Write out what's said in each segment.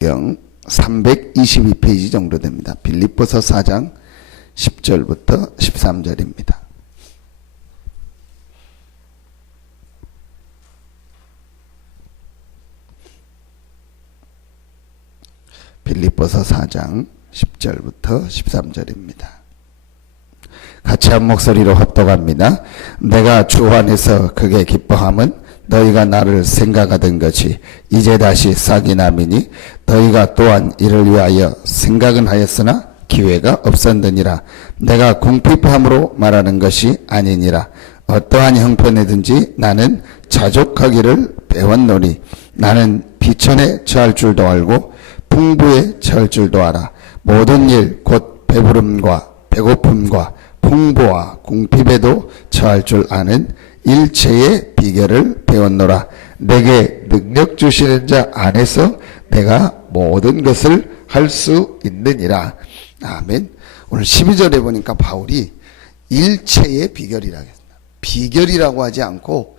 322페이지 정도 됩니다. 빌립보서 4장 10절부터 13절입니다. 빌립보서 4장 10절부터 13절입니다. 같이 한 목소리로 합독합니다. 내가 주 안에서 크게 기뻐함은 너희가 나를 생각하던 것이 이제 다시 싹이 나미니 너희가 또한 이를 위하여 생각은 하였으나 기회가 없었느니라. 내가 궁핍함으로 말하는 것이 아니니라. 어떠한 형편이든지 나는 자족하기를 배웠노니 나는 비천에 처할 줄도 알고 풍부에 처할 줄도 알아. 모든 일 곧 배부름과 배고픔과 풍부와 궁핍에도 처할 줄 아는 일체의 비결을 배웠노라. 내게 능력 주시는 자 안에서 내가 모든 것을 할 수 있느니라. 아멘. 오늘 12절에 보니까 바울이 일체의 비결이라고 했습니다. 비결이라고 하지 않고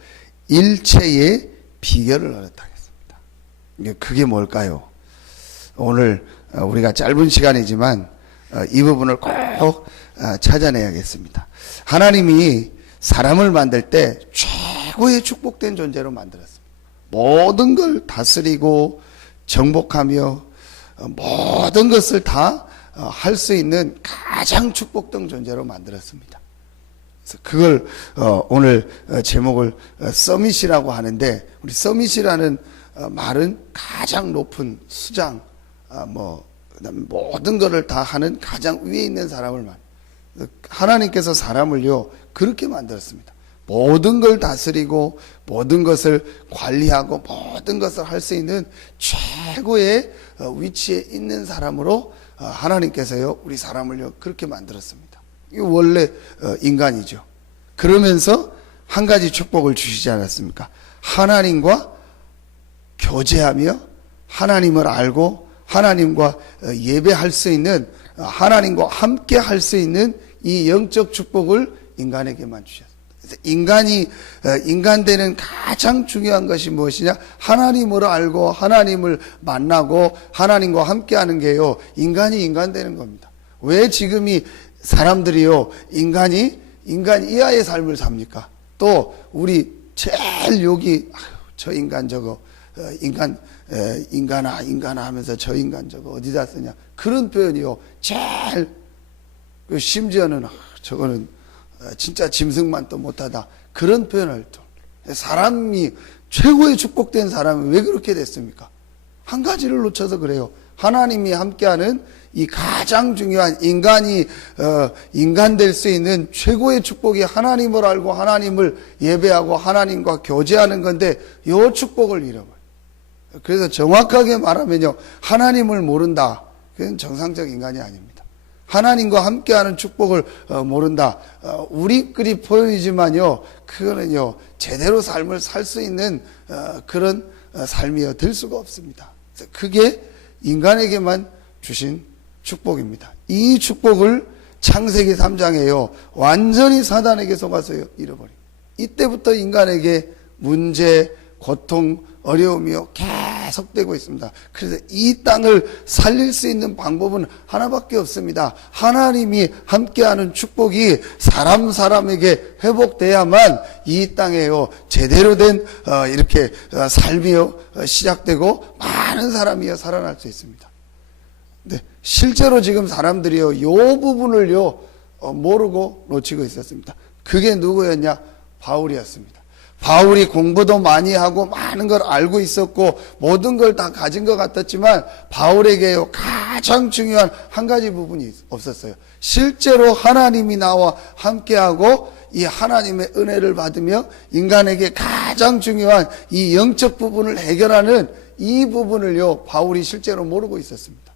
일체의 비결을 얻었다고 했습니다. 그게 뭘까요? 오늘 우리가 짧은 시간이지만 이 부분을 꼭 찾아내야겠습니다. 하나님이 사람을 만들 때 최고의 축복된 존재로 만들었습니다. 모든 걸 다스리고 정복하며 모든 것을 다 할 수 있는 가장 축복된 존재로 만들었습니다. 그래서 그걸 오늘 제목을 서밋이라고 하는데, 우리 서밋이라는 말은 가장 높은 수장, 그다음에 모든 것을 다 하는 가장 위에 있는 사람을 하나님께서 사람을요 그렇게 만들었습니다. 모든 걸 다스리고 모든 것을 관리하고 모든 것을 할 수 있는 최고의 위치에 있는 사람으로 하나님께서요 우리 사람을요 그렇게 만들었습니다. 이거 원래 인간이죠. 그러면서 한 가지 축복을 주시지 않았습니까? 하나님과 교제하며 하나님을 알고 하나님과 예배할 수 있는, 하나님과 함께 할 수 있는 이 영적 축복을 인간에게만 주셨습니다. 인간 되는 가장 중요한 것이 무엇이냐? 하나님을 알고 하나님을 만나고 하나님과 함께 하는 게요 인간이 인간 되는 겁니다. 왜 지금 이 사람들이요 인간 이하의 삶을 삽니까? 또 우리 제일 여기 저 인간 저거 인간아 하면서 저 인간 저거 어디다 쓰냐 그런 표현이요 제일 심지어는 저거는 진짜 짐승만 또 못하다 그런 표현을 또 사람이 최고의 축복된 사람이 왜 그렇게 됐습니까? 한 가지를 놓쳐서 그래요. 하나님이 함께하는 이 가장 중요한 인간 될 수 있는 최고의 축복이 하나님을 알고 하나님을 예배하고 하나님과 교제하는 건데 이 축복을 잃어버려요. 그래서 정확하게 말하면요 하나님을 모른다, 그건 정상적 인간이 아닙니다. 하나님과 함께하는 축복을 모른다, 우리끼리 표현이지만요 그거는요 제대로 삶을 살 수 있는 그런 삶이 될 수가 없습니다. 그게 인간에게만 주신 축복입니다. 이 축복을 창세기 3장에요 완전히 사단에게 속아서 잃어버립니다. 이때부터 인간에게 문제, 고통, 어려움이요 계속되고 있습니다. 그래서 이 땅을 살릴 수 있는 방법은 하나밖에 없습니다. 하나님이 함께하는 축복이 사람에게 회복돼야만 이 땅에요 제대로 된 이렇게 삶이요 시작되고 많은 사람이요 살아날 수 있습니다. 근데 실제로 지금 사람들이요 이 부분을요 모르고 놓치고 있었습니다. 그게 누구였냐? 바울이었습니다. 바울이 공부도 많이 하고 많은 걸 알고 있었고 모든 걸 다 가진 것 같았지만 바울에게요 가장 중요한 한 가지 부분이 없었어요. 실제로 하나님이 나와 함께하고 이 하나님의 은혜를 받으며 인간에게 가장 중요한 이 영적 부분을 해결하는 이 부분을요 바울이 실제로 모르고 있었습니다.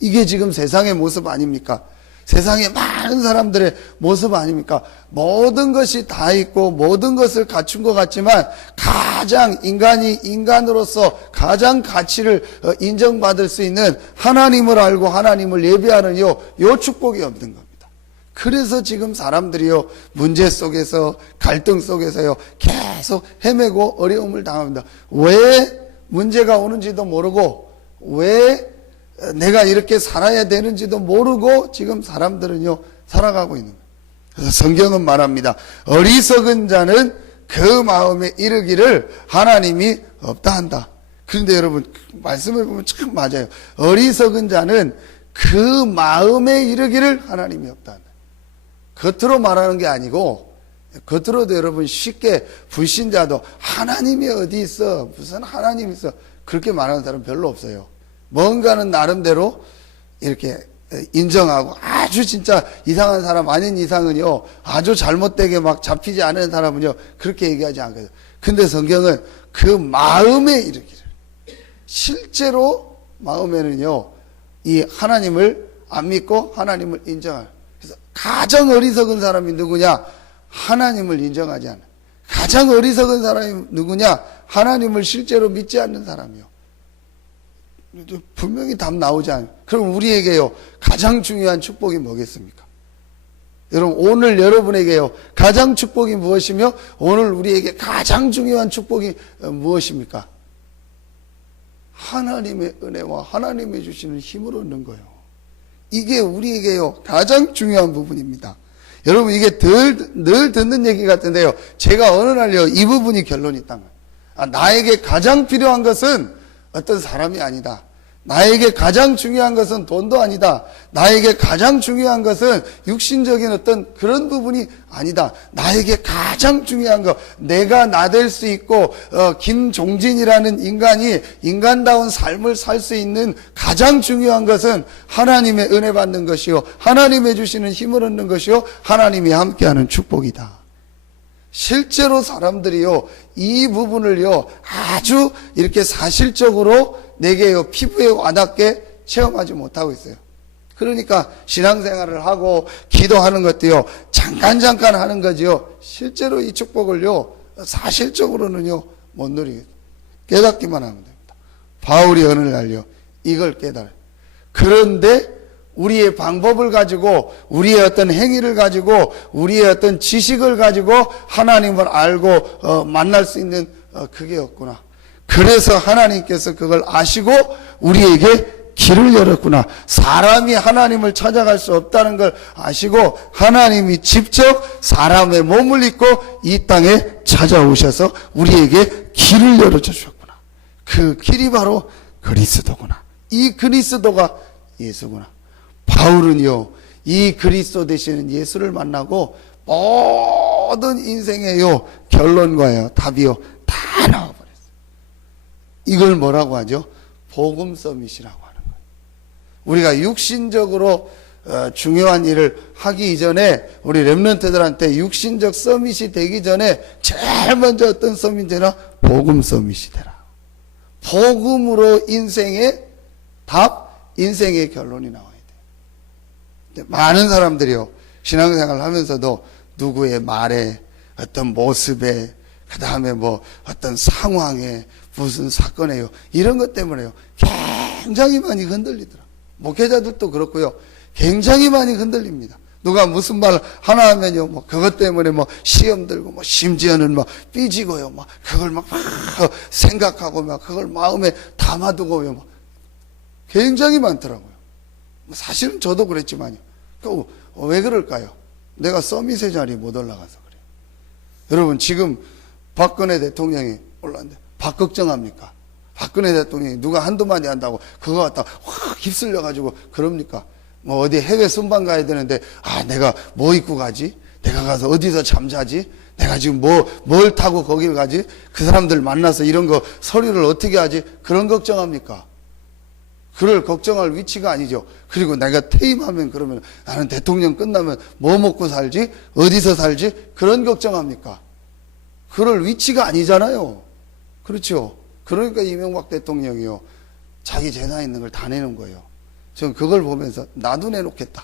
이게 지금 세상의 모습 아닙니까? 세상에 많은 사람들의 모습 아닙니까? 모든 것이 다 있고 모든 것을 갖춘 것 같지만 가장 인간으로서 가장 가치를 인정받을 수 있는 하나님을 알고 하나님을 예배하는 요 축복이 없는 겁니다. 그래서 지금 사람들이요 문제 속에서 갈등 속에서요 계속 헤매고 어려움을 당합니다. 왜 문제가 오는지도 모르고 왜 내가 이렇게 살아야 되는지도 모르고 지금 사람들은요 살아가고 있는 거예요. 그래서 성경은 말합니다. 어리석은 자는 그 마음에 이르기를 하나님이 없다 한다. 그런데 여러분 말씀을 보면 참 맞아요. 어리석은 자는 그 마음에 이르기를 하나님이 없다 한다. 겉으로 말하는 게 아니고 겉으로도 여러분 쉽게 불신자도 하나님이 어디 있어? 무슨 하나님이 있어? 그렇게 말하는 사람 별로 없어요. 뭔가는 나름대로 이렇게 인정하고 아주 진짜 이상한 사람 아닌 이상은요 아주 잘못되게 막 잡히지 않은 사람은요 그렇게 얘기하지 않거든요. 근데 성경은 그 마음에 이르기를 실제로 마음에는요 이 하나님을 안 믿고 하나님을 인정하는. 그래서 가장 어리석은 사람이 누구냐? 하나님을 인정하지 않는. 가장 어리석은 사람이 누구냐? 하나님을 실제로 믿지 않는 사람이요. 분명히 답 나오지 않아요. 그럼 우리에게요 가장 중요한 축복이 뭐겠습니까? 여러분 오늘 여러분에게요 가장 축복이 무엇이며 오늘 우리에게 가장 중요한 축복이 무엇입니까? 하나님의 은혜와 하나님이 주시는 힘을 얻는 거예요. 이게 우리에게요 가장 중요한 부분입니다. 여러분 이게 늘 듣는 얘기 같은데요 제가 어느 날요 이 부분이 결론이 있단 말이에요. 나에게 가장 필요한 것은 어떤 사람이 아니다. 나에게 가장 중요한 것은 돈도 아니다. 나에게 가장 중요한 것은 육신적인 어떤 그런 부분이 아니다. 나에게 가장 중요한 것, 내가 나댈 수 있고 김종진이라는 인간이 인간다운 삶을 살 수 있는 가장 중요한 것은 하나님의 은혜 받는 것이요 하나님의 주시는 힘을 얻는 것이요 하나님이 함께하는 축복이다. 실제로 사람들이요 이 부분을요 아주 이렇게 사실적으로 내게요 피부에 와닿게 체험하지 못하고 있어요. 그러니까 신앙생활을 하고 기도하는 것도요 잠깐 하는 거지요 실제로 이 축복을요 사실적으로는요 못 누리겠어요. 깨닫기만 하면 됩니다. 바울이 어느 날요 이걸 깨달아요. 그런데 우리의 방법을 가지고 우리의 어떤 행위를 가지고 우리의 어떤 지식을 가지고 하나님을 알고 만날 수 있는 그게 없구나. 그래서 하나님께서 그걸 아시고 우리에게 길을 열었구나. 사람이 하나님을 찾아갈 수 없다는 걸 아시고 하나님이 직접 사람의 몸을 입고 이 땅에 찾아오셔서 우리에게 길을 열어줘 주셨구나. 그 길이 바로 그리스도구나. 이 그리스도가 예수구나. 바울은요 이 그리스도 되시는 예수를 만나고 모든 인생의요 결론과요 답이요 다 나와버렸어요. 이걸 뭐라고 하죠? 복음 서밋이라고 하는 거예요. 우리가 육신적으로 중요한 일을 하기 이전에 우리 렘넌트들한테 육신적 서밋이 되기 전에 제일 먼저 어떤 서밋이 되라? 복음 서밋이 되라. 복음으로 인생의 답, 인생의 결론이 나와요. 많은 사람들이요 신앙생활을 하면서도 누구의 말에 어떤 모습에 그 다음에 뭐 어떤 상황에 무슨 사건에요 이런 것 때문에요 굉장히 많이 흔들리더라. 목회자들도 그렇고요 굉장히 많이 흔들립니다. 누가 무슨 말 하나 하면요 뭐 그것 때문에 뭐 시험 들고 뭐 심지어는 뭐 삐지고요 막 그걸 막 생각하고 막 그걸 마음에 담아두고요 막 굉장히 많더라고요. 사실은 저도 그랬지만요. 왜 그럴까요? 내가 서밋의 자리에 못 올라가서 그래요. 여러분 지금 박근혜 대통령이 올랐는데 박걱정합니까? 박근혜 대통령이 누가 한두 마디 한다고 그거 갖다 확 휩쓸려가지고 그럽니까? 뭐 어디 해외 순방 가야 되는데 내가 뭐 입고 가지? 내가 가서 어디서 잠자지? 내가 지금 뭘 타고 거길 가지? 그 사람들 만나서 이런 거 서류를 어떻게 하지? 그런 걱정합니까? 그럴 걱정할 위치가 아니죠. 그리고 내가 퇴임하면 그러면 나는 대통령 끝나면 뭐 먹고 살지? 어디서 살지? 그런 걱정합니까? 그럴 위치가 아니잖아요. 그렇죠. 그러니까 이명박 대통령이요 자기 재산 있는 걸 다 내놓은 거예요. 저는 그걸 보면서 나도 내놓겠다.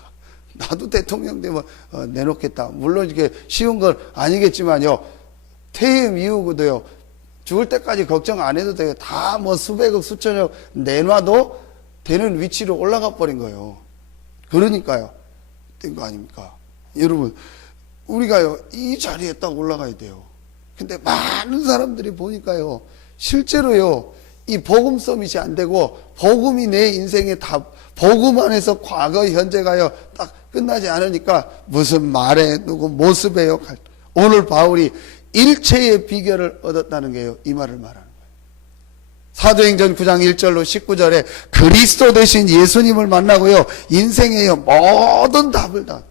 나도 대통령 되면 내놓겠다. 물론 이게 쉬운 건 아니겠지만요. 퇴임 이후도요 죽을 때까지 걱정 안 해도 돼요. 다 뭐 수백억 수천억 내놔도 되는 위치로 올라가 버린 거예요. 그러니까요. 된 거 아닙니까? 여러분, 우리가요, 이 자리에 딱 올라가야 돼요. 근데 많은 사람들이 보니까요, 실제로요, 이 복음 서밋이 안 되고 복음이 내 인생의 답, 복음 안에서 과거, 현재 가요 딱 끝나지 않으니까 무슨 말에 누구 모습에요. 오늘 바울이 일체의 비결을 얻었다는 게요. 이 말을 말하는 거예요. 사도행전 9장 1절로 19절에 그리스도 되신 예수님을 만나고요. 인생의 모든 답을 다.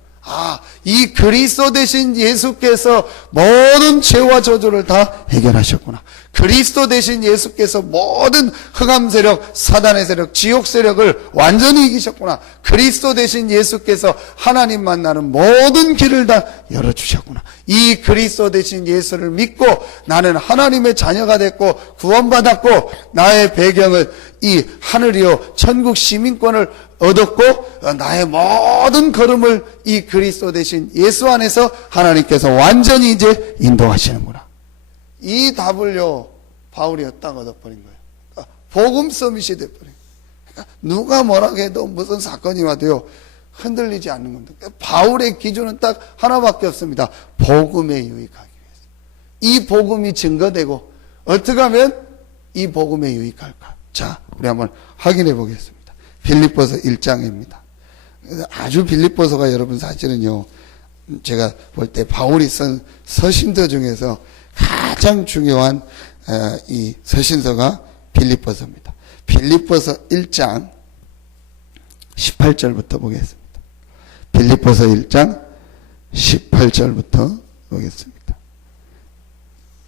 이 그리스도 되신 예수께서 모든 죄와 저주를 다 해결하셨구나. 그리스도 되신 예수께서 모든 흑암 세력, 사단의 세력, 지옥 세력을 완전히 이기셨구나. 그리스도 되신 예수께서 하나님 만나는 모든 길을 다 열어주셨구나. 이 그리스도 되신 예수를 믿고 나는 하나님의 자녀가 됐고 구원받았고 나의 배경은 이 하늘이요 천국 시민권을 얻었고 나의 모든 걸음을 이 그리스도 되신 예수 안에서 하나님께서 완전히 이제 인도하시는구나. 이 답을요 바울이 딱 얻어버린 거예요. 그러니까 복음 서밋이 돼버린 거예요. 그러니까 누가 뭐라고 해도 무슨 사건이 와도요 흔들리지 않는 겁니다. 그러니까 바울의 기준은 딱 하나밖에 없습니다. 복음에 유익하기 위해서. 이 복음이 증거되고 어떻게 하면 이 복음에 유익할까? 자, 우리 한번 확인해 보겠습니다. 빌립보서 1장입니다. 아주 빌립보서가 여러분 사실은요, 제가 볼 때 바울이 쓴 서신서 중에서 가장 중요한 이 서신서가 빌립보서입니다. 빌립보서 1장 18절부터 보겠습니다. 빌립보서 1장 18절부터 보겠습니다.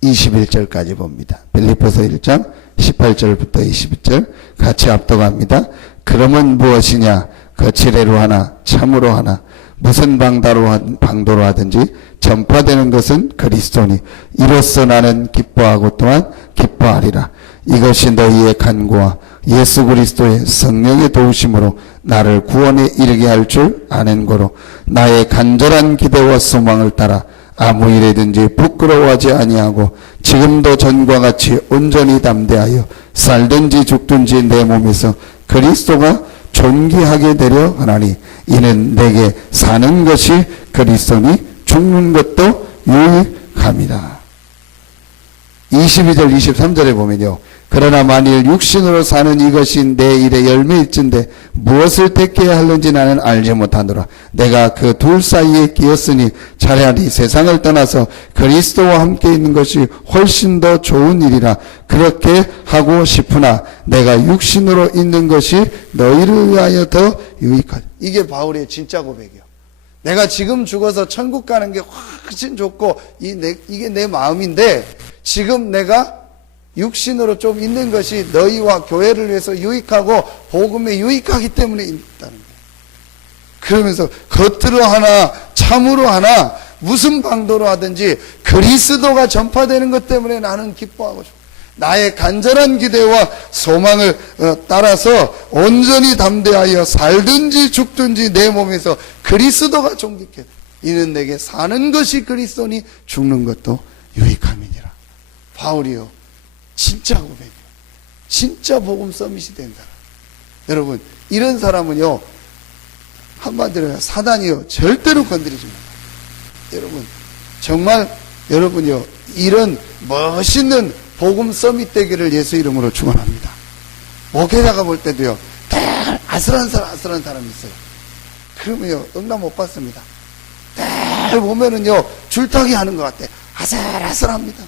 21절까지 봅니다. 빌립보서 1장 18절부터 22절 같이 압독합니다. 그러면 무엇이냐? 거칠애로 하나 참으로 하나 무슨 방도로 하든지 전파되는 것은 그리스도니 이로써 나는 기뻐하고 또한 기뻐하리라. 이것이 너희의 간구와 예수 그리스도의 성령의 도우심으로 나를 구원에 이르게 할 줄 아는 거로 나의 간절한 기대와 소망을 따라 아무 일에든지 부끄러워하지 아니하고 지금도 전과 같이 온전히 담대하여 살든지 죽든지 내 몸에서 그리스도가 존귀하게 되려 하나니 이는 내게 사는 것이 그리스도니 죽는 것도 유익함이라. 22절 23절에 보면요. 그러나 만일 육신으로 사는 이것이 내 일의 열매일진데 무엇을 택해야 하는지 나는 알지 못하노라. 내가 그 둘 사이에 끼었으니 차라리 세상을 떠나서 그리스도와 함께 있는 것이 훨씬 더 좋은 일이라. 그렇게 하고 싶으나 내가 육신으로 있는 것이 너희를 위하여 더 유익하다. 이게 바울의 진짜 고백이요. 내가 지금 죽어서 천국 가는 게 훨씬 좋고 이게 내 마음인데 지금 내가 육신으로 좀 있는 것이 너희와 교회를 위해서 유익하고 복음에 유익하기 때문에 있다는 거예요. 그러면서 겉으로 하나 참으로 하나 무슨 방도로 하든지 그리스도가 전파되는 것 때문에 나는 기뻐하고 싶어. 나의 간절한 기대와 소망을 따라서 온전히 담대하여 살든지 죽든지 내 몸에서 그리스도가 존귀해. 이는 내게 사는 것이 그리스도니 죽는 것도 유익함이니라. 바울이요. 진짜 고백이에요. 진짜 복음 서밋이 된 사람. 여러분, 이런 사람은요, 한마디로 사단이요, 절대로 건드리지 마세요. 여러분, 정말 여러분요, 이런 멋있는 복음 서밋 되기를 예수 이름으로 축원합니다. 목회자가 볼 때도요, 늘 아슬한 사람이 있어요. 그러면요, 응답 못 받습니다. 늘 보면은요, 줄타기 하는 것 같아. 아슬아슬합니다.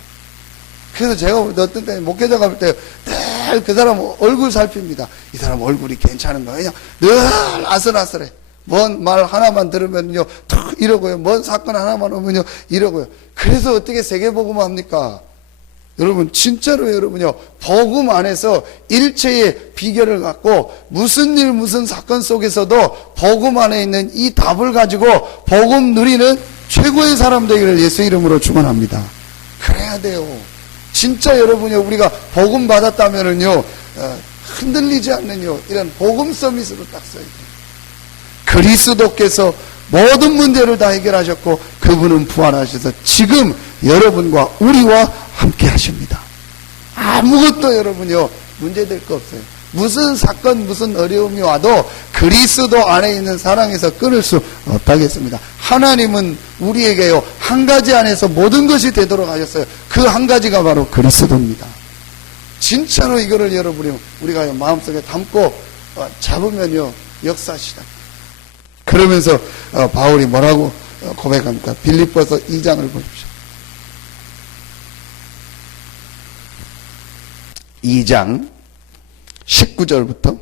그래서 제가 볼 때 어떤 때 목회자가 볼 때 늘 그 사람 얼굴 살핍니다. 이 사람 얼굴이 괜찮은가? 그냥 늘 아슬아슬해. 뭔 말 하나만 들으면요, 툭 이러고요. 뭔 사건 하나만 오면요, 이러고요. 그래서 어떻게 세계복음 합니까? 여러분, 진짜로 여러분요, 복음 안에서 일체의 비결을 갖고 무슨 일, 무슨 사건 속에서도 복음 안에 있는 이 답을 가지고 복음 누리는 최고의 사람 되기를 예수 이름으로 축원합니다. 그래야 돼요. 진짜 여러분요, 우리가 복음 받았다면은요, 흔들리지 않는요, 이런 복음 서밋으로 딱 써야 돼요. 그리스도께서 모든 문제를 다 해결하셨고, 그분은 부활하셔서 지금 여러분과 우리와 함께 하십니다. 아무것도 여러분요, 문제될 거 없어요. 무슨 사건, 무슨 어려움이 와도 그리스도 안에 있는 사랑에서 끊을 수 없다겠습니다. 하나님은 우리에게요, 한 가지 안에서 모든 것이 되도록 하셨어요. 그 한 가지가 바로 그리스도입니다. 진짜로 이거를 여러분이 우리가 마음속에 담고 잡으면요 역사 시작. 그러면서 바울이 뭐라고 고백합니까? 빌립보서 2장을 보십시오. 2장 19절부터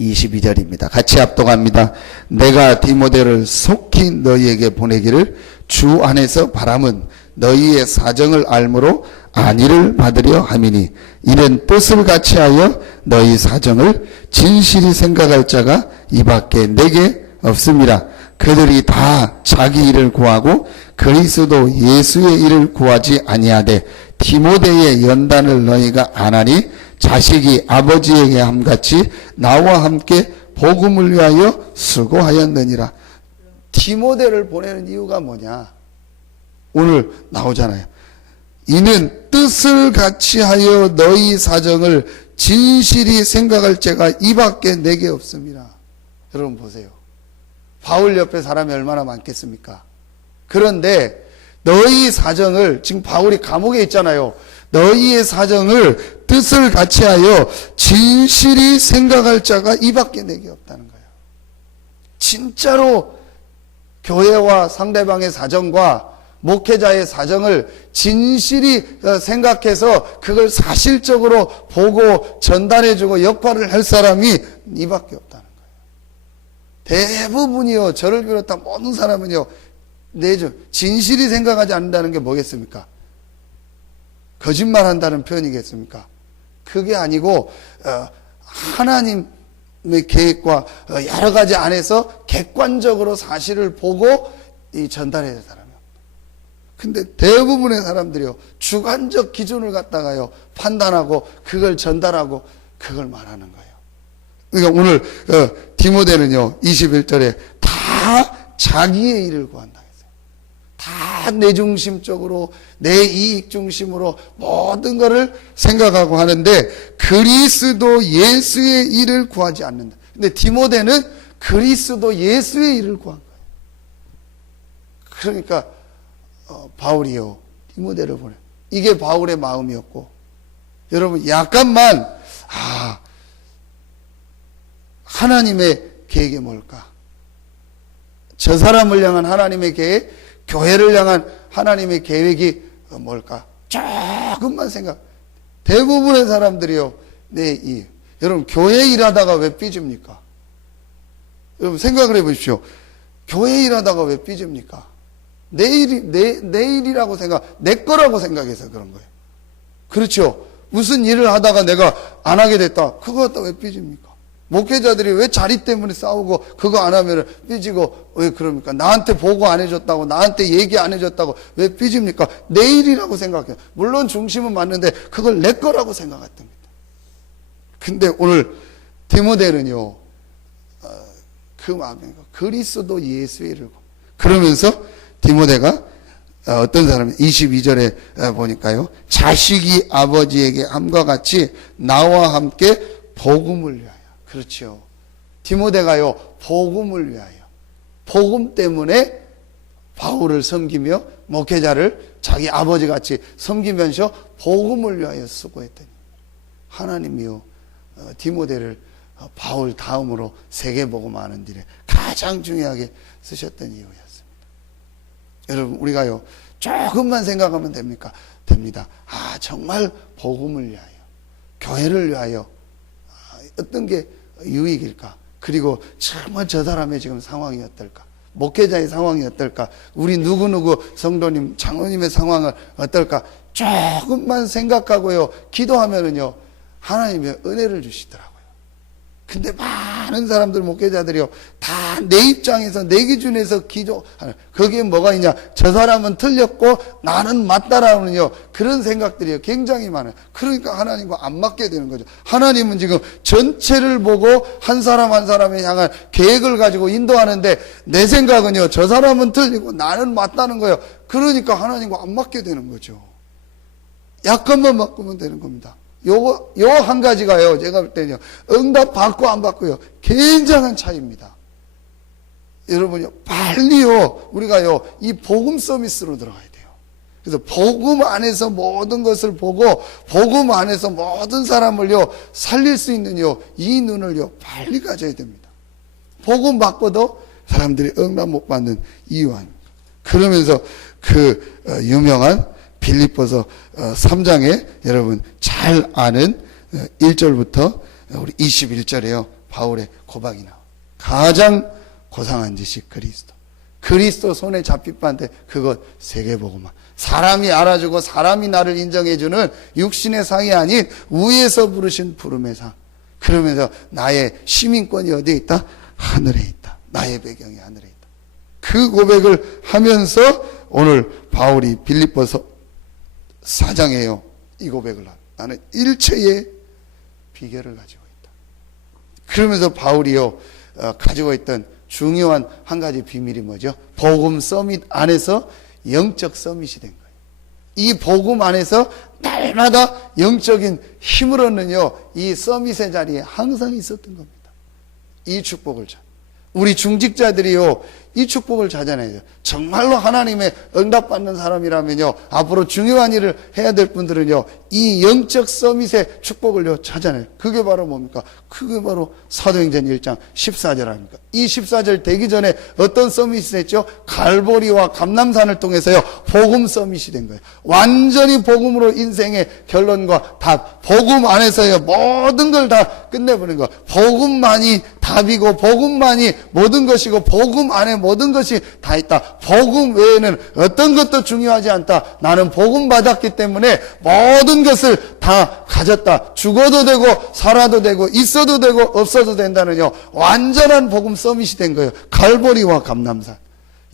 22절입니다. 같이 합독합니다. 내가 디모데를 속히 너희에게 보내기를 주 안에서 바람은 너희의 사정을 알므로 안위를 받으려 함이니 이는 뜻을 같이하여 너희 사정을 진실히 생각할 자가 이밖에 내게 없습니다. 그들이 다 자기 일을 구하고 그리스도 예수의 일을 구하지 아니하되 디모데의 연단을 너희가 안 하니 자식이 아버지에게 함같이 나와 함께 복음을 위하여 수고하였느니라. 디모데를 보내는 이유가 뭐냐? 오늘 나오잖아요. 이는 뜻을 같이 하여 너희 사정을 진실히 생각할 자가 이밖에 내게 없습니다. 여러분 보세요. 바울 옆에 사람이 얼마나 많겠습니까? 그런데 너희 사정을, 지금 바울이 감옥에 있잖아요. 너희의 사정을 뜻을 같이 하여 진실히 생각할 자가 이밖에 내게 없다는 거예요. 진짜로 교회와 상대방의 사정과 목회자의 사정을 진실히 생각해서 그걸 사실적으로 보고 전달해주고 역할을 할 사람이 이밖에 없다는 거예요. 대부분이요, 저를 비롯한 모든 사람은요, 진실이 생각하지 않는다는 게 뭐겠습니까? 거짓말한다는 표현이겠습니까? 그게 아니고 하나님의 계획과 여러 가지 안에서 객관적으로 사실을 보고 전달해야 될 사람이요. 근데 대부분의 사람들이요, 주관적 기준을 갖다가요 판단하고 그걸 전달하고 그걸 말하는 거예요. 그러니까 오늘 디모데는요 21절에 다 자기의 일을 구한다. 다 내 중심적으로 내 이익 중심으로 모든 것을 생각하고 하는데 그리스도 예수의 일을 구하지 않는다. 근데 디모데는 그리스도 예수의 일을 구한 거예요. 그러니까 바울이요 디모데를 보내. 이게 바울의 마음이었고, 여러분 약간만 하나님의 계획이 뭘까? 저 사람을 향한 하나님의 계획, 교회를 향한 하나님의 계획이 뭘까? 조금만 생각. 대부분의 사람들이요, 여러분, 교회 일하다가 왜 삐집니까? 여러분, 생각을 해 보십시오. 교회 일하다가 왜 삐집니까? 내 일이라고 내 거라고 생각해서 그런 거예요. 그렇죠? 무슨 일을 하다가 내가 안 하게 됐다. 그거 갖다 왜 삐집니까? 목회자들이 왜 자리 때문에 싸우고 그거 안 하면 삐지고 왜 그럽니까? 나한테 보고 안 해줬다고, 나한테 얘기 안 해줬다고 왜 삐집니까? 내 일이라고 생각해요. 물론 중심은 맞는데 그걸 내 거라고 생각했던 겁니다. 근데 오늘 디모데는요, 그 마음인 거. 그리스도 예수의 일을. 그러면서 디모데가 어떤 사람이 22절에 보니까요, 자식이 아버지에게 함과 같이 나와 함께 복음을 위하여. 그렇죠. 디모데가요, 복음을 위하여. 복음 때문에 바울을 섬기며 목회자를 자기 아버지 같이 섬기면서 복음을 위하여 수고했더니 하나님이요, 디모데를 바울 다음으로 세계복음하는 일에 가장 중요하게 쓰셨던 이유였습니다. 여러분, 우리가요, 조금만 생각하면 됩니까? 됩니다. 정말 복음을 위하여, 교회를 위하여 어떤 게 유익일까? 그리고 정말 저 사람의 지금 상황이 어떨까? 목회자의 상황이 어떨까? 우리 누구누구 성도님, 장로님의 상황은 어떨까? 조금만 생각하고요, 기도하면은요, 하나님의 은혜를 주시더라고요. 근데 많은 사람들, 목회자들이요, 다 내 입장에서, 내 기준에서 기도하는, 거기에 뭐가 있냐? 저 사람은 틀렸고 나는 맞다라는요, 그런 생각들이요, 굉장히 많아요. 그러니까 하나님과 안 맞게 되는 거죠. 하나님은 지금 전체를 보고 한 사람 한 사람에 향한 계획을 가지고 인도하는데, 내 생각은요, 저 사람은 틀리고 나는 맞다는 거예요. 그러니까 하나님과 안 맞게 되는 거죠. 약간만 바꾸면 되는 겁니다. 요 한 가지가요, 제가 볼 때는요, 응답 받고 안 받고요, 굉장한 차이입니다. 여러분요, 빨리요, 우리가요, 이 복음 서비스로 들어가야 돼요. 그래서 복음 안에서 모든 것을 보고 복음 안에서 모든 사람을요 살릴 수 있는요 이 눈을요 빨리 가져야 됩니다. 복음 받고도 사람들이 응답 못 받는 이유 아닙니까? 그러면서 그 유명한 빌립보서 3장에 여러분 잘 아는 1절부터 우리 21절에요 바울의 고백이 나와. 가장 고상한 짓이 그리스도 손에 잡힌바인데 그것 세계복음화. 사람이 알아주고 사람이 나를 인정해주는 육신의 상이 아닌 위에서 부르신 부름의 상. 그러면서 나의 시민권이 어디에 있다? 하늘에 있다. 나의 배경이 하늘에 있다. 그 고백을 하면서 오늘 바울이 빌립보서 4장에요 이 고백을 하고 나는 일체의 비결을 가지고 있다. 그러면서 바울이요 가지고 있던 중요한 한 가지 비밀이 뭐죠? 복음 서밋 안에서 영적 서밋이 된 거예요. 이 복음 안에서 날마다 영적인 힘을 얻는요 이 서밋의 자리에 항상 있었던 겁니다. 이 축복을 우리 중직자들이요 이 축복을 찾아내야 돼요. 정말로 하나님의 응답받는 사람이라면요 앞으로 중요한 일을 해야 될 분들은요 이 영적 서밋의 축복을요 찾아내요. 그게 바로 뭡니까? 그게 바로 사도행전 1장 14절 아닙니까? 이 14절 되기 전에 어떤 서밋이 됐죠? 갈보리와 감람산을 통해서요 복음 서밋이 된 거예요. 완전히 복음으로 인생의 결론과 답, 복음 안에서요 모든 걸 다 끝내버린 거예요. 복음만이 답이고 복음만이 모든 것이고 복음 안에 모든 것이 다 있다. 복음 외에는 어떤 것도 중요하지 않다. 나는 복음 받았기 때문에 모든 것을 다 가졌다. 죽어도 되고 살아도 되고 있어도 되고 없어도 된다는요 완전한 복음 서밋이 된 거예요. 갈보리와 감람산.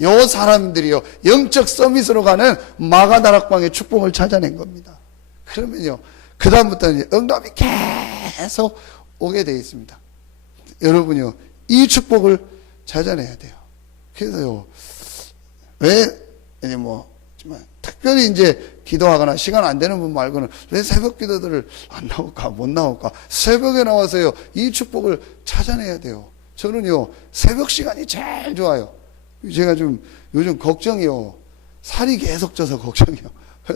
요 사람들이요 영적 서밋으로 가는 마가다락방의 축복을 찾아낸 겁니다. 그러면요 그 다음부터는 응답이 계속 오게 되어 있습니다. 여러분요 이 축복을 찾아내야 돼요. 그래서요 왜 정말 특별히 이제 기도하거나 시간 안 되는 분 말고는 왜 새벽 기도들을 안 나올까 못 나올까 새벽에 나와서요 이 축복을 찾아내야 돼요. 저는요 새벽 시간이 제일 좋아요. 제가 좀 요즘 걱정이요 살이 계속 쪄서 걱정이요.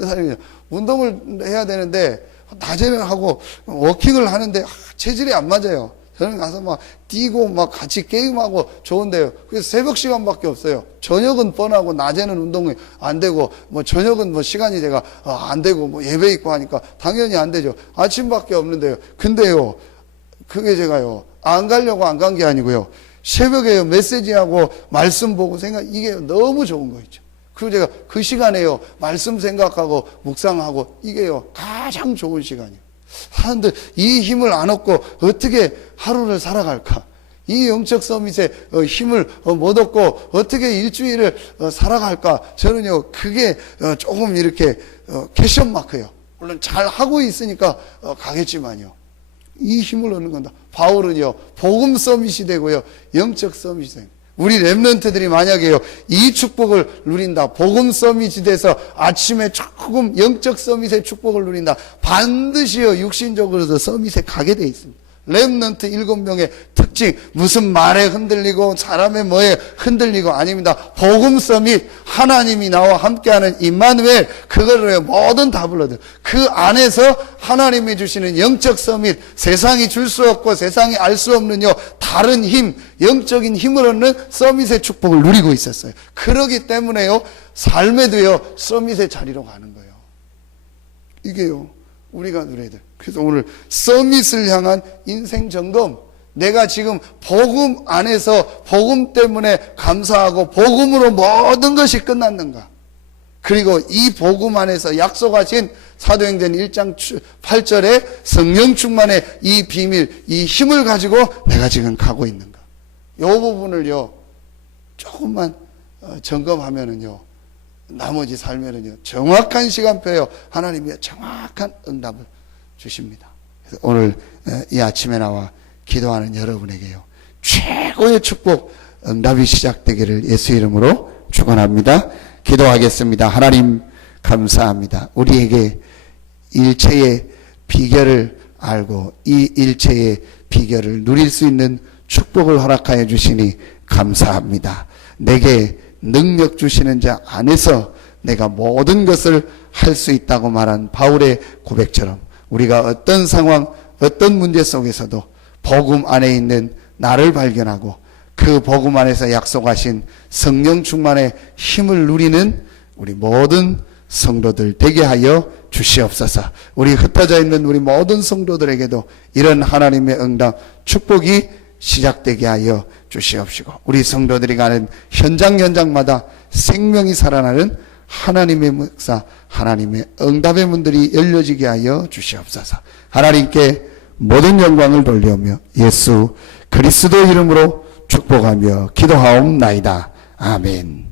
살이 운동을 해야 되는데 낮에는 하고 워킹을 하는데 체질이 안 맞아요. 저는 가서 막 뛰고 막 같이 게임하고 좋은데요. 그래서 새벽 시간밖에 없어요. 저녁은 뻔하고 낮에는 운동이 안 되고 저녁은 시간이 제가 안 되고 예배 있고 하니까 당연히 안 되죠. 아침밖에 없는데요. 근데요 그게 제가요 안 가려고 안 간 게 아니고요. 새벽에요 메시지하고 말씀 보고 이게 너무 좋은 거 있죠. 그리고 제가 그 시간에요 말씀 생각하고 묵상하고 이게요 가장 좋은 시간이에요. 사람들 이 힘을 안 얻고 어떻게 하루를 살아갈까? 이 영적 서밋에 힘을 못 얻고 어떻게 일주일을 살아갈까? 저는요 그게 조금 이렇게 퀘션 마크예요. 물론 잘 하고 있으니까 가겠지만요 이 힘을 얻는 건다. 바울은요 복음 서밋이 되고요 영적 서밋이 됩니다. 우리 렘넌트들이 만약에요 이 축복을 누린다, 복음 서밋이 돼서 아침에 조금 영적 서밋의 축복을 누린다, 반드시요 육신적으로도 서밋에 가게 돼 있습니다. 렘넌트 7명의 특징, 무슨 말에 흔들리고 사람의 뭐에 흔들리고 아닙니다. 복음 서밋, 하나님이 나와 함께하는 임마누엘, 그거를 모든 답을 얻어요. 그 안에서 하나님이 주시는 영적 서밋, 세상이 줄 수 없고 세상이 알 수 없는요 다른 힘, 영적인 힘을 얻는 서밋의 축복을 누리고 있었어요. 그러기 때문에요 삶에도요 서밋의 자리로 가는 거예요. 이게요 우리가 누려야 돼요. 그래서 오늘 서밋을 향한 인생 점검, 내가 지금 복음 안에서 복음 때문에 감사하고 복음으로 모든 것이 끝났는가, 그리고 이 복음 안에서 약속하신 사도행전 1장 8절에 성령 충만의 이 비밀, 이 힘을 가지고 내가 지금 가고 있는가, 이 부분을요 조금만 점검하면은요 나머지 삶에는요 정확한 시간표예요. 하나님이 정확한 응답을 주십니다. 그래서 오늘 이 아침에 나와 기도하는 여러분에게요 최고의 축복, 응답이 시작되기를 예수 이름으로 축원합니다. 기도하겠습니다. 하나님 감사합니다. 우리에게 일체의 비결을 알고 이 일체의 비결을 누릴 수 있는 축복을 허락하여 주시니 감사합니다. 내게 능력 주시는 자 안에서 내가 모든 것을 할 수 있다고 말한 바울의 고백처럼 우리가 어떤 상황, 어떤 문제 속에서도 복음 안에 있는 나를 발견하고 그 복음 안에서 약속하신 성령 충만의 힘을 누리는 우리 모든 성도들 되게 하여 주시옵소서. 우리 흩어져 있는 우리 모든 성도들에게도 이런 하나님의 응답, 축복이 시작되게 하여 주시옵시고 우리 성도들이 가는 현장마다 생명이 살아나는 하나님의 역사, 하나님의 응답의 문들이 열려지게 하여 주시옵소서. 하나님께 모든 영광을 돌려오며 예수 그리스도 이름으로 축복하며 기도하옵나이다. 아멘.